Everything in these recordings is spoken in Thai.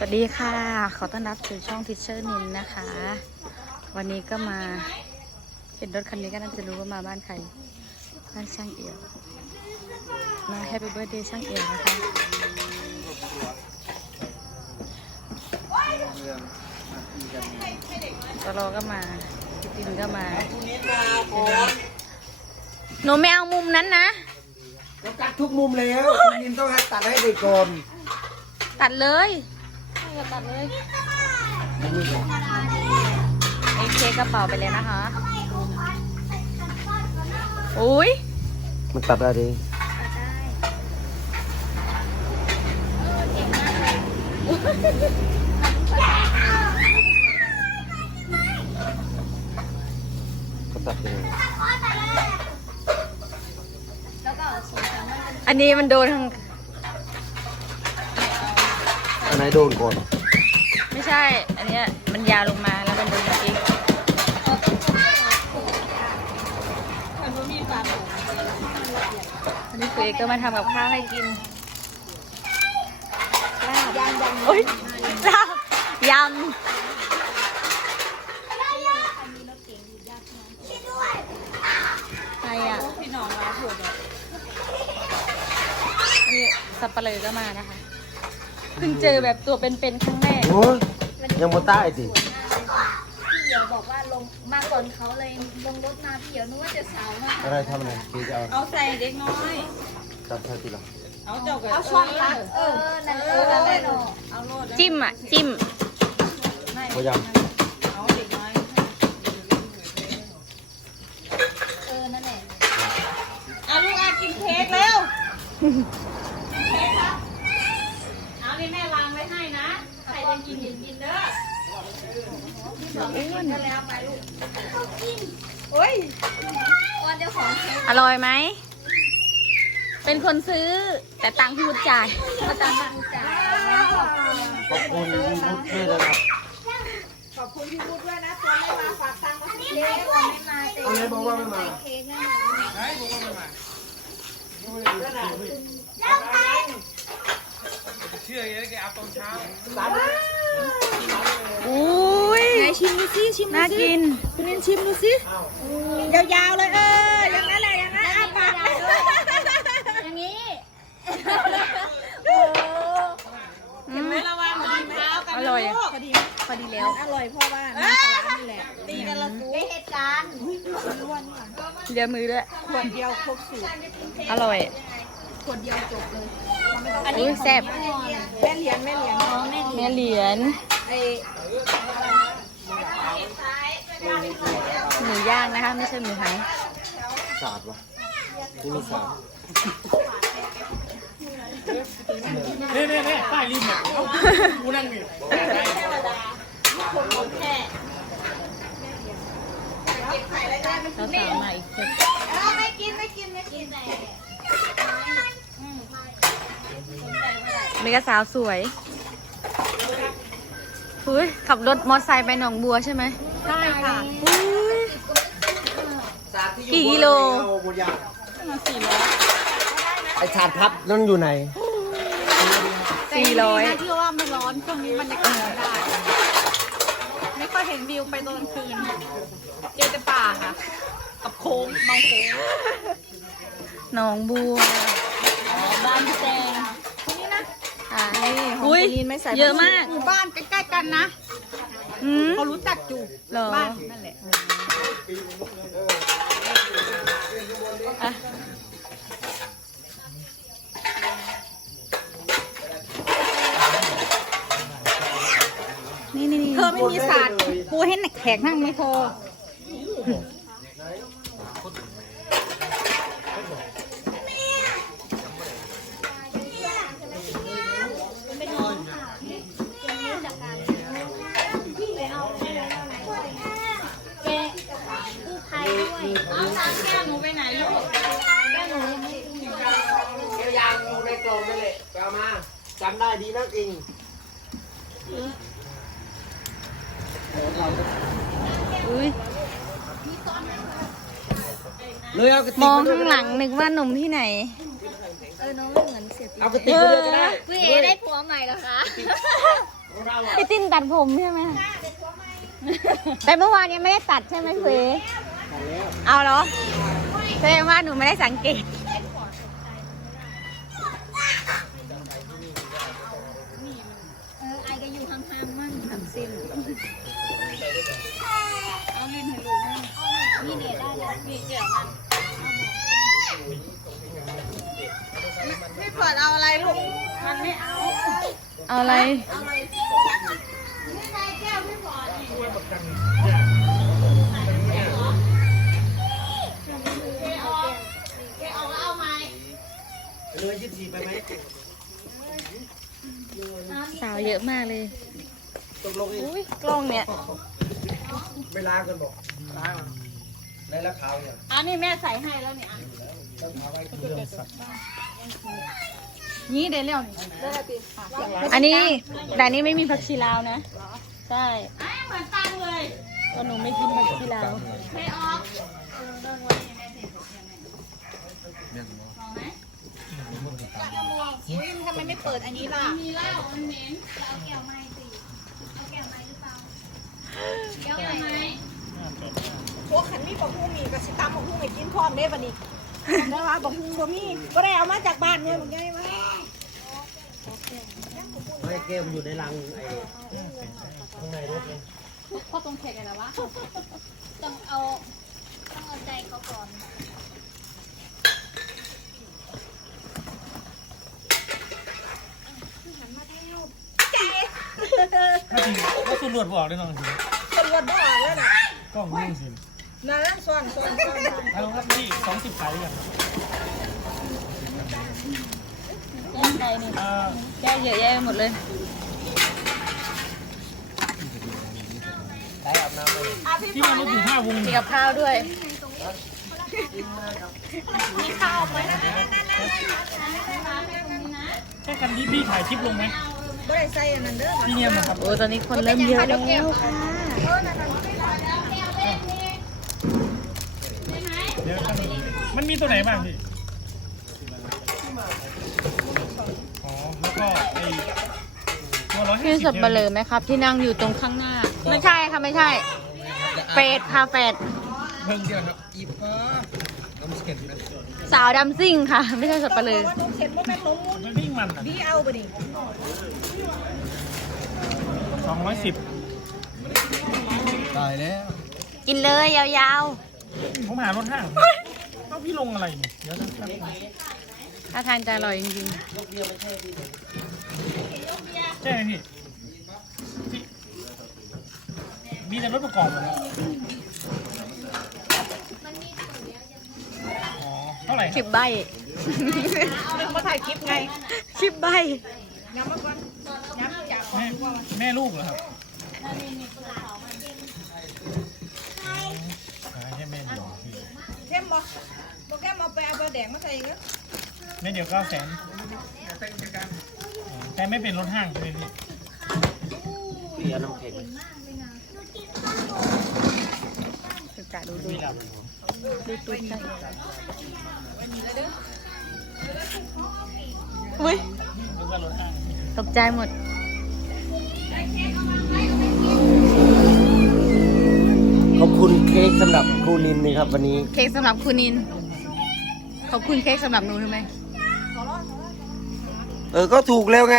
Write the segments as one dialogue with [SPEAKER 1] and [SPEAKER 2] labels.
[SPEAKER 1] วัสดีค่ะขอต้อนรับสู่ช่องทิชเชอร์นินนะคะ วันนี้ก็มาเห็นรถคันนี้ก็น่าจะรู้ว่ามาบ้านใครบ้านช่างเอี่ยวมาแฮปปี้เบิร์ธเดย์ช่างเอี่ยวนะคะตลอก็มาพี่ตินก็มาหนูไม่เอามุมนั้นนะ
[SPEAKER 2] เราตัดทุกมุมแล้วคุณนินต้องให้ตัดให้เด็กก่อน
[SPEAKER 1] ตัดเลยตัดเลยไอ้เค้กกระเป๋าไปเลยนะคะอุ้ย
[SPEAKER 2] มันตัดได้ดิเขาตัดยังไง
[SPEAKER 1] อันนี้มันโดนทาง
[SPEAKER 2] อันไหนโดนก่อน
[SPEAKER 1] ไม่ใช่ อันนี้มันยาวลงมาแล้วมันโดนอีกอันนี้คือเอกก็มาทำกับข้าวให้กินลาบโอ๊ยลาบยำใครอ่ะพี่น้องเราถูกอันนี้สับปะเลอก็มานะคะเพิ่งเจอแบบตัวเป็นๆครั้งแรก
[SPEAKER 2] โอ้ยยังโมต้าไอ้ดิ
[SPEAKER 3] พี่เหี่ยวบอกว่าลงมาก่อนเขาเลยลงรถมาพี่เหี่ยวนึกว่าจะสาวมาก
[SPEAKER 2] อะไรทำอะไรพี่จะ
[SPEAKER 4] เอาใส่เด็กน้อย
[SPEAKER 2] จับใส่ทีหลัง
[SPEAKER 4] เอาเจ้ากับ
[SPEAKER 3] เอาช้อนละนั่นนั่นเนาะ
[SPEAKER 4] เอาโลด
[SPEAKER 1] จิ้มอ่ะจิ้ม
[SPEAKER 2] พยายาม
[SPEAKER 4] เอาเด็กน้อย
[SPEAKER 3] นั่นแหละ
[SPEAKER 4] เอาลูกอากินเค้กแล้วเค้กครับเอานี่แม่วางไว้ให้นะใครจะกินกินเด้อกินก็แล้วไปลูกโอ้ย
[SPEAKER 3] วันเดียวของเค้ก
[SPEAKER 1] อร่อยไหมเป็นคนซื้อแต่ตังค์พี่พุทธจ่าย
[SPEAKER 3] มาตามทางจ่าย
[SPEAKER 2] ขอบคุณพี่พุทธด้วยนะครับ
[SPEAKER 4] ขอบคุณพี่พุทธด้วยนะตัวไม่มาฝากตังค์มา
[SPEAKER 3] เค้กวันไม่มาเต็ม
[SPEAKER 2] อะไรบอกว่าไม่มา
[SPEAKER 3] เค้กแน่นอน
[SPEAKER 4] ไหนบอกว่าไม่มาเชื่อยังไงแกเอาตอนเช้า
[SPEAKER 1] อุ้ย
[SPEAKER 3] ไหนชิมดูสิชิมดูสิ
[SPEAKER 1] น่ากิน
[SPEAKER 3] คุณนินชิมดูสิยาวๆเลยอย่างนั้นแหละอย่างนั้นอ้าปากอย่างนี้
[SPEAKER 4] เห็นไหมระวังรองเท้ากัน
[SPEAKER 1] อร่อย
[SPEAKER 3] พอดี
[SPEAKER 1] แล้ว
[SPEAKER 3] อร่อยเพราะว่าน้ำปลานี่แหละ
[SPEAKER 4] ตีกันละสู
[SPEAKER 3] ได้เหตุการณ์
[SPEAKER 1] เดี๋ยวมือด้วย
[SPEAKER 3] ขวดเดียวครบสูตร
[SPEAKER 1] อร่อย
[SPEAKER 3] ขวดเดียวจบเลย
[SPEAKER 1] อุ้ยแซ่บ
[SPEAKER 3] แม่เหรียญอ๋อแม่เหรียญ
[SPEAKER 1] แม่เหรียญหมูย่างนะคะไม่ใช่หมูไทย
[SPEAKER 2] สาดวะนี่มีสาด
[SPEAKER 4] เนี่ยป้ายริมเนี่ยกูนั่งอยู่
[SPEAKER 1] เราสาวมาอีกเสร็จ
[SPEAKER 3] ไม่กิน
[SPEAKER 1] มีกระสาวสวยอุ้ยขับรถมอเตอร์ไซค์ไปหนองบัวใช่ไหม
[SPEAKER 3] ใช่ค่ะ
[SPEAKER 1] กี่กิโล
[SPEAKER 2] ไอ้ชาดพับนั่นอยู่ไหน
[SPEAKER 1] 400
[SPEAKER 3] ที่ว่าไม่ร้อนช่วงนี้บรรยากาศได้ไม่ค่อยเห็นวิวไปตอนกลางคืนเจอแต่ป่าค่ะกับโค้งมองโค้ง
[SPEAKER 1] หนองบัว
[SPEAKER 3] บ้านพี่แจงนี่นะ
[SPEAKER 1] นี่อุ้ยเยอะมาก
[SPEAKER 3] หมู่บ้านใกล้ๆกันนะเขารู้จักจูบ้านนั่นแหละ
[SPEAKER 1] นี่
[SPEAKER 3] เธอไม่มีศาสตร์ปูให้แขกนั่งไม่พอ
[SPEAKER 4] เอาสารแก้วหนูไปไหนลูกแก้วหนู
[SPEAKER 2] ยางอยู่ในกล่องนั่นแหละไปเอามาจำได้ดีนักเอง
[SPEAKER 1] อุ้ย
[SPEAKER 2] เลยเอากระติก
[SPEAKER 1] มองข้างหลังนึกว่าหนุ่มที่ไหน
[SPEAKER 3] น้องไม่เหมือนเสียตี
[SPEAKER 2] เอากระติกไปเลยก็ได้
[SPEAKER 3] พี่เอได้ผัวใหม่เหรอคะ
[SPEAKER 1] พี่ติ้นตัดผมใช่ไหมแต่เมื่อวานยังไม่ได้ตัดใช่ไหมคุยเอาเหรอแสดงว่าหนูไม่ได้สังเกตไอก็อยู่ห่างๆมั่งทำสิ้นเอาเงินให้ลูกนี่เดี๋ยวได้เลยนี่เดี๋ยวมัน
[SPEAKER 4] พี่เปิดเอาอะไรลูกมันไม่เอา
[SPEAKER 1] เอาอะไร
[SPEAKER 4] ไม่ใช่แก้วพี่เปิดนี่แกออกแล้วเอาไหม
[SPEAKER 2] เลย24ไปไหม
[SPEAKER 1] สาวเยอะมากเลย
[SPEAKER 2] ตกลงอีก
[SPEAKER 1] อุ้ยกล้องเนี่ย
[SPEAKER 2] ไม่ล้างกันบอกล้างในละขาวเนี่ย
[SPEAKER 4] อันนี้แม่ใส่ให้แล้วเนี่ย
[SPEAKER 3] นี่เดี๋ยวเร็วนี่
[SPEAKER 1] อันนี้แต่อันนี้ไม่มีผักชีลาวนะ ใช่
[SPEAKER 4] เหมือนตังเลย
[SPEAKER 1] ก็หนูไม่กินผักชีลาว
[SPEAKER 4] ไม่ออกทำไมไม่เปิดอันนี้ล่ะมีเหล้ามันเหม็นเอาแก้วไม้สิเอาแก้วไม้หรือเปล่าแก้วไม้
[SPEAKER 5] พวกขันมีบักฮุ้งมีกระสิตำบักฮุ้งให้กินพร้อมได้ปะนี่ได้ว่าบักฮุ้งบ่มีก็ได้เอามาจากบ้านเนี่ยบักใหญ่มา
[SPEAKER 2] ไม่แก้วมันอยู่ในรังไอ้ข้างในรถเลย
[SPEAKER 3] พ่อตรงแขกอะไรวะ
[SPEAKER 4] ต้องเอาใจเขาก่อน
[SPEAKER 6] ถ้าจริงก็สุดรวดบอกได้น้องสิ
[SPEAKER 5] ตำรวจบ่ออกแล้วน่ะ
[SPEAKER 6] กล้องยิ่งสิ
[SPEAKER 5] นั่นซ้อน
[SPEAKER 6] เอาครับนี่20ขายกัน
[SPEAKER 1] แย่งใจนี่
[SPEAKER 6] อ่า
[SPEAKER 1] แย่เยอะแยะไปหมดเลย
[SPEAKER 2] ใช้อาบน้ำเลย
[SPEAKER 6] ที่มันรถอยู่5 วง
[SPEAKER 1] มีกับข้าวด้วย
[SPEAKER 6] ใช่กันที่พี่ถ่ายคลิปลงไหม
[SPEAKER 5] บ่ได้ใส่อันนั้นเด้อ
[SPEAKER 6] พี่เนี่ยนะครับ
[SPEAKER 1] โอ้ตอนนี้คนเริ่มเยอะแล้วค่ะ
[SPEAKER 6] เดี๋ยวกันมันมีตัวไหนบ้างพี่อ๋อแล้วก็ไอ้ตัว150
[SPEAKER 1] พี่สับเบลอไหมครับ ที่นั่งอยู่ตรงข้างหน้า ไม่ใช่ค่ะไม่ใช่เฟดค่ะเฟด
[SPEAKER 2] เพิ่งเดียวครับอีฟ้าน้ำเข็มนะ
[SPEAKER 1] สาวดำซิ่งค่ะ ไม่ใช่สับเบลอ
[SPEAKER 5] ว่าน้องเข็นบ่แม่นนมมูล
[SPEAKER 6] มันวิ่งมันอ่ะ
[SPEAKER 5] พี่เอาไปดิ
[SPEAKER 6] 210
[SPEAKER 2] ตายแล้ว
[SPEAKER 1] กินเลยยาว
[SPEAKER 6] ผมหารถห้างเอาพี่ลงอะไรเนี่ยเดี๋ยวนะ
[SPEAKER 1] ๆถ้าทานจะอร่อยจริง
[SPEAKER 6] ใช่ไหมพี่มีแต่รถประกอบหมดแล้วอ๋อเท่าไหร่
[SPEAKER 1] ๆ
[SPEAKER 6] ค
[SPEAKER 1] คลิ
[SPEAKER 6] รับ
[SPEAKER 1] ปใบ
[SPEAKER 5] มาถ่ายคลิปไง
[SPEAKER 1] คลิปใบ
[SPEAKER 5] ย้ำมาก่อนย้ำจาก
[SPEAKER 6] แม่ลูกเหรอครับแค่แม่เดียวพี่
[SPEAKER 5] เข้มบ่บ่เข้มเอาไปเอาปลาแดงมาใส่อีกแล้ว
[SPEAKER 6] แม่เดียว900,000แต่ไม่เป็นรถห้างใช่ไหมพี่
[SPEAKER 2] พี่เอาน้ำเข็ม
[SPEAKER 1] ศึกษาดู
[SPEAKER 6] พี่รับ
[SPEAKER 1] ดูตุ้นได้อุ้ย
[SPEAKER 6] นึกว่ารถห้าง
[SPEAKER 1] ตกใจหมด
[SPEAKER 2] ขอบคุณเค้กสำหรับครูนินนี่ครับวันนี้
[SPEAKER 1] เค้กสำหรับคุณนิน ขอบคุณเค้กสำหรับหนูทำไม
[SPEAKER 2] ก็ถูกแล้วไง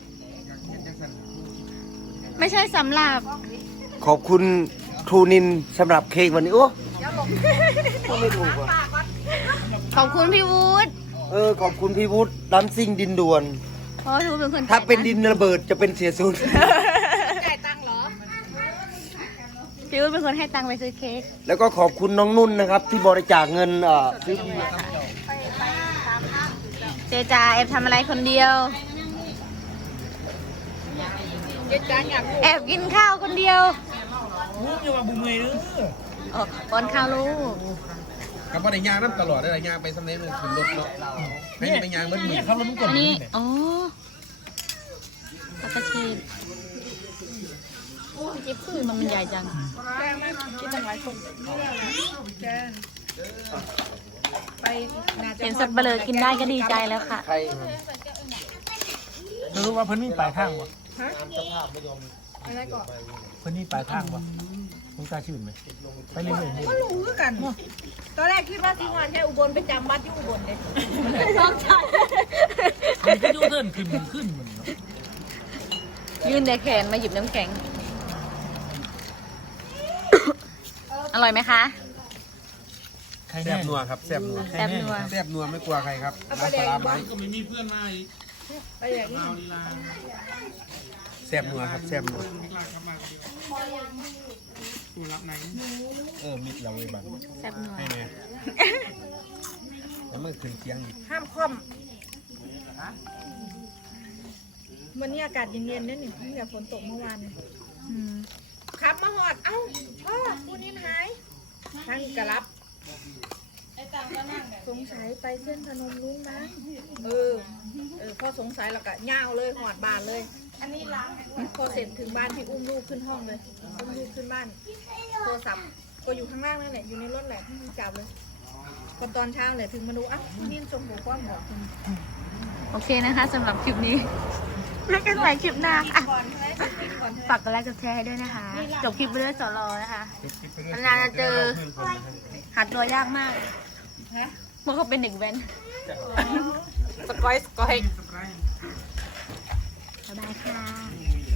[SPEAKER 1] ไม่ใช่สำหรับ
[SPEAKER 2] ขอบคุณครูนินสำหรับเค้กวันนี้โอ้ไม่ถูกว่ะ
[SPEAKER 1] ขอบคุณพี่วุฒิ
[SPEAKER 2] ขอบคุณพี่วุฒิล้ำซิ่งดินด่วน
[SPEAKER 1] เพราะว่าพี่วุฒิเป็นคน
[SPEAKER 2] ถ้าเป็น
[SPEAKER 1] จ่ย
[SPEAKER 2] ดินระเบิดจะเป็นเสียศูนย์
[SPEAKER 5] จ่ายตังค์เหรอ
[SPEAKER 1] พี่วุฒิเป็นคนให้ตังค์ไปซื้อเค้ก
[SPEAKER 2] แล้วก็ขอบคุณน้องนุ่นนะครับ ที่บริจาคเงินซื้อ
[SPEAKER 1] เจจ่าแอบทำอะไรคนเดียว
[SPEAKER 5] เย็ดจานอยาก
[SPEAKER 1] แอบกินข้าวคนเดียว
[SPEAKER 6] บุ้งอย่ามาบุ้งเลยเด้อ
[SPEAKER 1] อ๋อป้อนข้าวลูก
[SPEAKER 7] กับว่าในยางน้ำตลอดได้ยางไปสำเร็จเลยถึงรถเนาะไม่ได้ไปยางเบิ้ลมื
[SPEAKER 6] เนี่
[SPEAKER 7] อย
[SPEAKER 6] เขารถมันก
[SPEAKER 1] อั
[SPEAKER 6] ด
[SPEAKER 1] นนี้
[SPEAKER 6] เนี่ย
[SPEAKER 1] อ๋อปลากระเชนโอ้ยเจ็บปืนมันใหญ่จัง
[SPEAKER 5] กินตั้งหลายคนไปน่าจะ
[SPEAKER 1] เห็นสัตว์เบลอกินได้ก็ดีใจแล้วค่ะ
[SPEAKER 2] ใคร
[SPEAKER 6] ไม่รู้ว่าเพิ่นมีปลายทางวะ
[SPEAKER 5] ฮะอะไรก่อน
[SPEAKER 6] คนนี้ปลายทางปะลุงตาชื่นไหมไปเรื่อยๆ
[SPEAKER 5] ก็รู้คือกัน ตอนแรกคิดว่าที่งานแค่อุบลไปจำวัดที่อุบลเลยชอบใช่
[SPEAKER 6] มันก็ยูเทิร์นขึ้นมันขึ้นมันเนาะ
[SPEAKER 1] ยื่นในแขนมาหยิบน้ำแข็ง อร่อยไหมคะ
[SPEAKER 6] ใคร
[SPEAKER 7] แซ่
[SPEAKER 6] แน่
[SPEAKER 7] บนัวครับแซ่บนัว
[SPEAKER 1] แซ่บนัว
[SPEAKER 7] แซ่บนัวไม่กลัวใครครับ
[SPEAKER 5] เอาไปแดง
[SPEAKER 7] น้ำปลา
[SPEAKER 5] บ้า
[SPEAKER 7] ไม้
[SPEAKER 5] ง
[SPEAKER 6] ก็ไม่มีเพื่อนมาอีก
[SPEAKER 5] ไปอย่างนี้
[SPEAKER 7] แซ่บนัวครับแซ่บนัวมิดเราไว้บัง
[SPEAKER 1] แซ่บนัว
[SPEAKER 7] ให้ไงแล้วมันขึ้นเสียงอีก
[SPEAKER 5] ห้ามคว่ำวันนี้อากาศเย็นๆเนี่ยนี่เพิ่งจะฝนตกเมื่อวานเนี่ย
[SPEAKER 1] อืม
[SPEAKER 5] ขับมาหอด เอ้าพ่อคุณนินหายทางกระลับสงสัยไปเส้นพนมรุ้งมั้งพ่อสงสัยแล้วก็ย่าวเลยหอดบานเลย อันนี้ล้างพอเสร็จถึงบ้านพี่อุ้มลูกขึ้นห้องเลยอุ้มลูกขึ้นบ้านโทรศัพท์ก็อยู่ข้างล่างนั่นแหละอยู่ในรถแหละที่จับเลยพอตอนเช้าเลยถึงมาดูอ้าวนี่ส่งหัวความบอกคุณ
[SPEAKER 1] โอเคนะคะสำหรับคลิปนี้แล้วกันใหม่คลิปหน้าอ่ะ
[SPEAKER 5] ก่อนใช่ไหมก่อนใช่ไหม
[SPEAKER 1] ฝากกดไลค์กดแชร์ให้ด้วยนะคะ จบคลิปไปด้วยสรนะคะนานๆจะเจอหาตัวยากมากเพราะเขาเป็นเด็กแว้น
[SPEAKER 3] สกอย
[SPEAKER 1] บ๊ายบายค่ะ